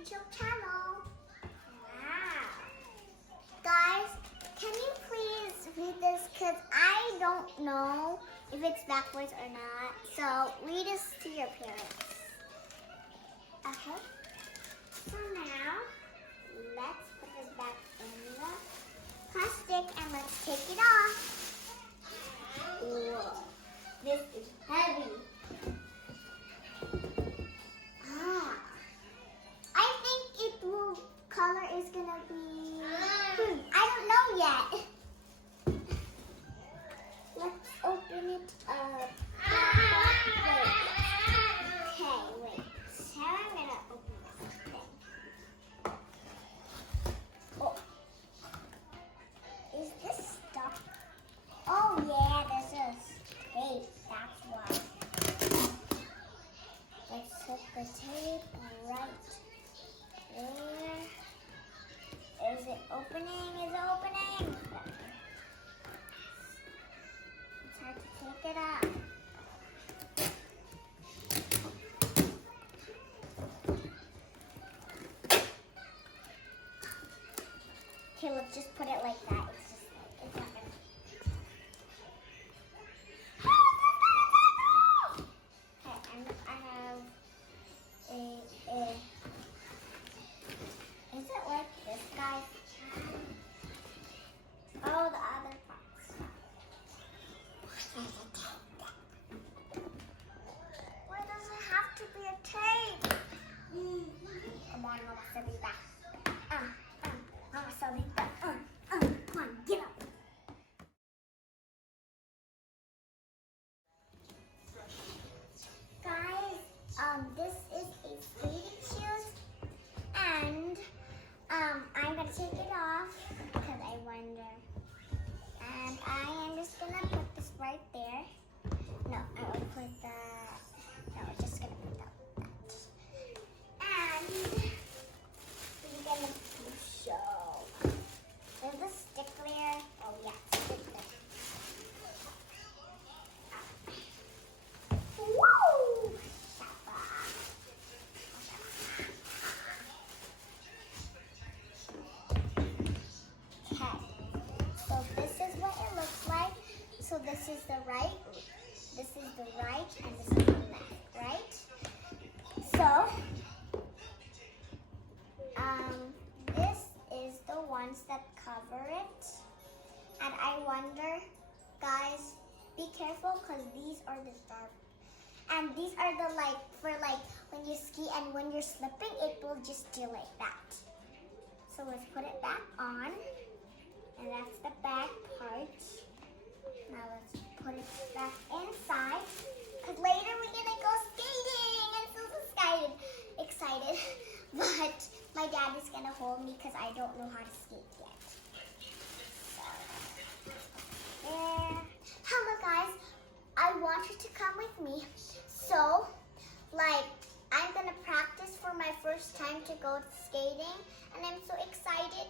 YouTube channel. Wow. Guys, can you please read this? Because I don't know if it's backwards or not. So read this to your parents. Okay. So now, let's put this back in the plastic and let's take it off. Whoa. This is heavy. I think color is gonna be, I don't know yet. Let's open it up. Okay, wait. So I'm gonna open this thing. Oh. Is this stuck? Oh yeah, this is tape. That's why. Let's put the tape right there. Is it opening? Is it opening? It's hard to take it out. Okay, let's just put it like that. It's just like, it's not gonna. Okay, and I have is it like this, guys? Oh, the other parts. Why does it have to be a tape? Come on, Mama Sabita. Mama Sabita. Come on, get up. Guys, this is a skating shoes, and I'm gonna take it off because I wonder. And I am just gonna put this right there. No, I will put that. No, we're just gonna put that. And we're gonna show. There's a stick there. Oh yeah, stick there. Woo! So this is what it looks like. So this is the right, and this is the left, right? So, this is the ones that cover it. And I wonder, guys, be careful because these are the sharp. And these are the for when you ski and when you're slipping, it will just do like that. So let's put it back on. And that's the back part. Now let's put it back inside. Because later we're going to go skating. I'm so excited. But my dad is going to hold me because I don't know how to skate yet. So, there. Hello guys. I want you to come with me. So, I'm going to practice for my first time to go skating. And I'm so excited